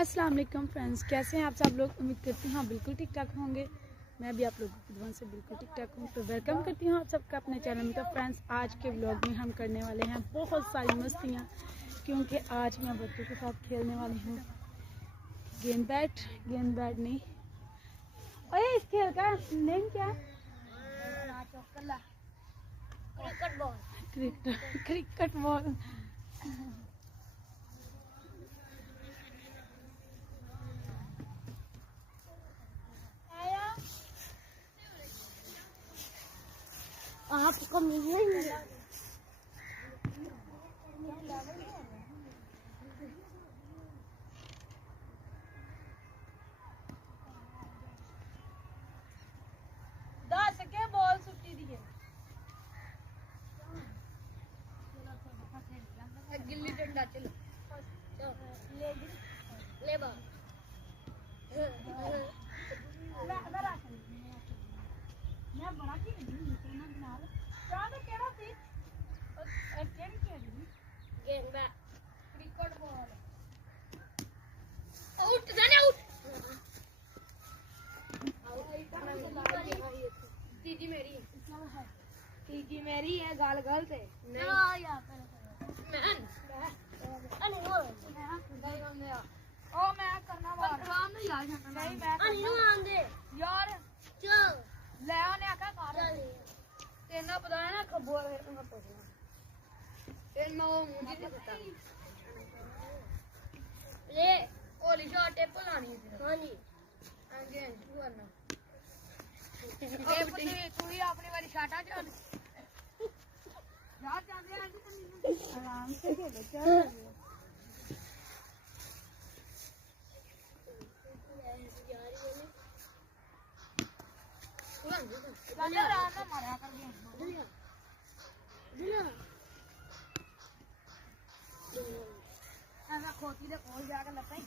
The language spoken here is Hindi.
अस्सलाम वालेकुम फ्रेंड्स, कैसे हैं आप सब लोग। उम्मीद करती हूँ बिल्कुल ठीक ठाक होंगे। मैं भी आप लोगों की दुआ से बिल्कुल ठीक ठाक हूँ। तो वेलकम करती हूँ आप सबका अपने चैनल में। तो फ्रेंड्स, आज के व्लॉग में हम करने वाले हैं बहुत सारी मस्तियाँ, क्योंकि आज मैं बच्चों के साथ खेलने वाली हूँ गेंद बैट नहीं। अरे इस खेल का नेम क्या है? Cricket ball. आपको मिलेंगे दस के बॉल सुट्टी दी है। गिल्ली डंडा चलो ले बॉल मैं बड़ा की निकलना नाल चाह केड़ा सी केड़ी खेलनी गेंद बैट क्रिकेट बॉल आउट जाने आउट तीजी मेरी है गाल गलत है नहीं यार ओ मैं करना बार नहीं यार नहीं मैं नहीं आंदे यार चल ले आने आका कर तेना पता है ना खबो मैं पूछना तेना वो मुझे नहीं पता ये ओली शॉट टेप लानी है हां जी आगे तू करना तू ही अपनी वाली शाटा चल यार जाने आज आराम से खेलो चल मारा कर खोती खोल जाकर लगता ही